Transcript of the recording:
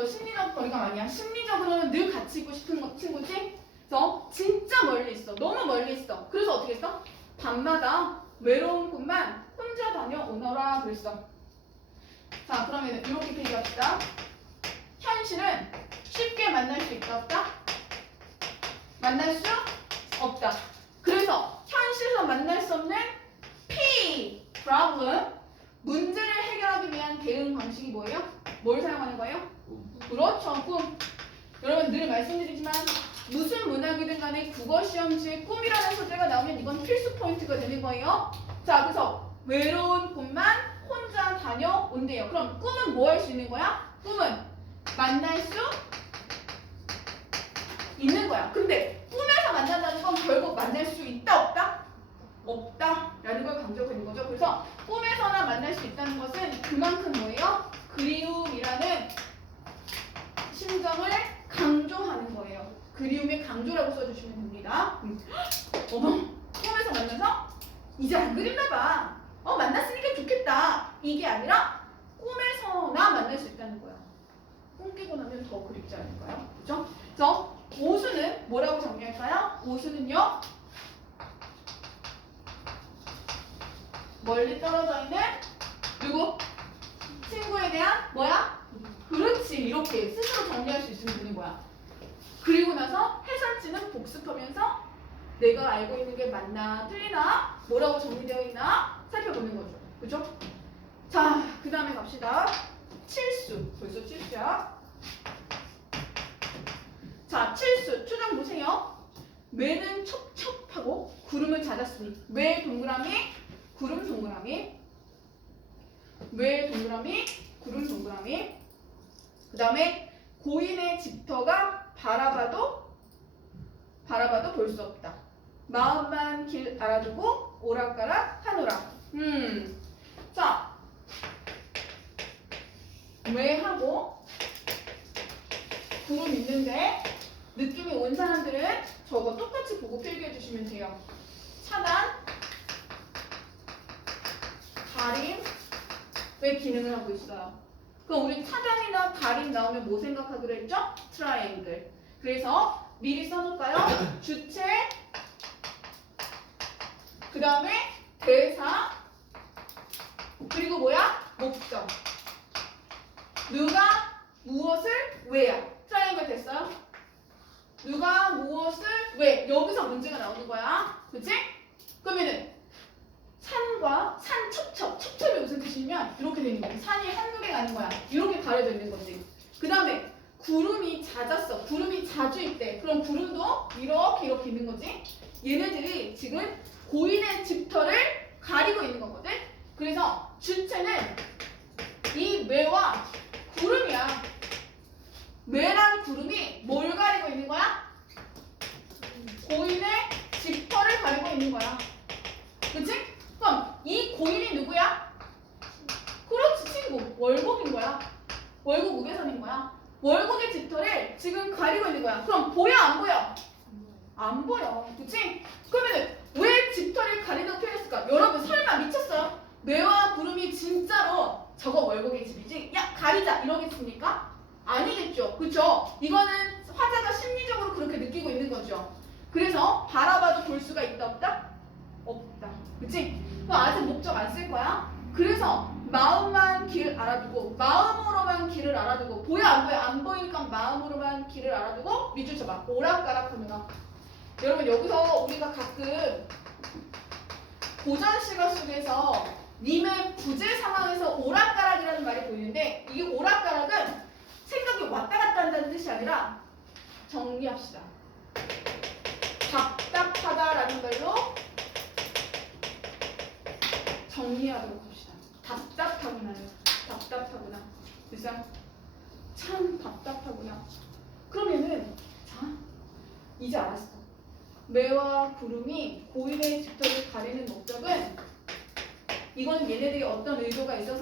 너 심리적 거리감 아니야. 심리적으로는 늘 같이 있고 싶은 거- 친구지? 그래서 진짜 멀리 있어. 너무 멀리 있어. 그래서 어떻게 했어? 밤마다 외로운 꿈만 혼자 다녀오너라 그랬어. 자, 그러면 이렇게 얘기합시다. 현실은 쉽게 만날 수 있다 없다? 만날 수 없다. 그래서 현실에서 만날 수 없는 P problem 문제를 해결하기 위한 대응 방식이 뭐예요? 뭘 사용하는 거예요? 그렇죠, 꿈. 여러분 늘 말씀드리지만 무슨 문학이든 간에 국어 시험지에 꿈이라는 소재가 나오면 이건 필수 포인트가 되는 거예요. 자, 그래서 외로운 꿈만 혼자 다녀온대요. 그럼 꿈은 뭐 할 수 있는 거야? 꿈은 만날 수 있는 거야. 근데 꿈에서 만난다는 건 결국 만날 수 있다 없다? 없다라는 걸 강조하는 거죠. 그래서 꿈에서나 만날 수 있다는 것은 그만큼 뭐예요? 그리움이라는 심정을 강조하는 거예요. 그리움의 강조라고 써주시면 됩니다. 음. 어머, 꿈에서 만나서 이제 안 그립나 봐. 어, 만났으니까 좋겠다. 이게 아니라 꿈에서나 만날 수 있다는 거야. 꿈 깨고 나면 더 그립지 않을까요? 그죠? 그래서 오수는 뭐라고 정리할까요? 오수는요. 멀리 떨어져 있는 누구? 친구에 대한 뭐야? 그렇지 이렇게 스스로 정리할 수 있으면 되는 거야. 그리고 나서 해설지는 복습하면서 내가 알고 있는 게 맞나 틀리나 뭐라고 정리되어 있나 살펴보는 거죠. 그죠? 자, 그 다음에 갑시다. 칠수. 벌써 칠수야. 자, 칠수. 초장 보세요. 외는 첩첩하고 구름을 찾았으니 외 동그라미 구름 동그라미 외 동그라미 구름 동그라미 그 다음에 고인의 집터가 바라봐도 바라봐도 볼 수 없다. 마음만 길 알아두고 오락가락 하노라. 음, 자, 왜 하고 구름 있는데 느낌이 온 사람들은 저거 똑같이 보고 필기해 주시면 돼요. 차단, 가림 의 기능을 하고 있어요. 그럼 우리 차단이나 가림 나오면 뭐 생각하기로 했죠? 트라이앵글. 그래서 미리 써놓을까요? 주체, 그 다음에 대사, 그리고 뭐야? 목적. 누가 무엇을 왜야? 트라이앵글 됐어요? 누가 무엇을 왜? 여기서 문제가 나오는 거야. 그치? 그러면은 산과 산 첩첩, 첩첩 뜻이냐면 이렇게 되는 거야. 산이 한두 개가 아닌 거야. 이렇게 가려져 있는 거지. 그 다음에 구름이 잦았어. 구름이 자주 있대. 그럼 구름도 이렇게 이렇게 있는 거지. 얘네들이 지금 고인의 집터를 가리고 있는 거거든. 그래서 주체는 이 매와 구름이야. 매랑 구름이 뭘 가리고 있는 거야? 고인의 집터를 가리고 있는 거야. 그치? 그럼 이 고인이 누구야? 그렇지 친구 월곡인 거야 월곡 우배선인 거야 집터를 지금 가리고 있는 거야 그럼 보여 안 보여? 안 보여 그치? 그러면 왜 집터를 가리다고 표현했을까? 여러분 설마 미쳤어요? 매와 구름이 진짜로 저거 월곡의 집이지? 야 가리자 이러겠습니까? 아니겠죠 그쵸? 이거는 화자가 심리적으로 그렇게 느끼고 있는 거죠 그래서 바라봐도 볼 수가 있다 없다? 없다 그치? 그럼 아직 목적 안 쓸 거야? 그래서 마음만 길 알아두고 마음으로만 길을 알아두고 보여 안 보여? 안 보이니까 마음으로만 길을 알아두고 밑줄 쳐봐 오락가락 하면 여러분 여기서 우리가 가끔 고전 시가 속에서 님의 부재 상황에서 오락가락이라는 말이 보이는데 이게 오락가락은 생각이 왔다 갔다 한다는 뜻이 아니라 정리합시다 답답하다라는 말로 정리하도록 합시다. 답답하구나요. 답답하구나. 그래서 참 답답하구나. 그러면은 자 이제 알았어. 매와 구름이 고인의 집터를 가리는 목적은 이건 얘네들이 어떤 의도가 있어서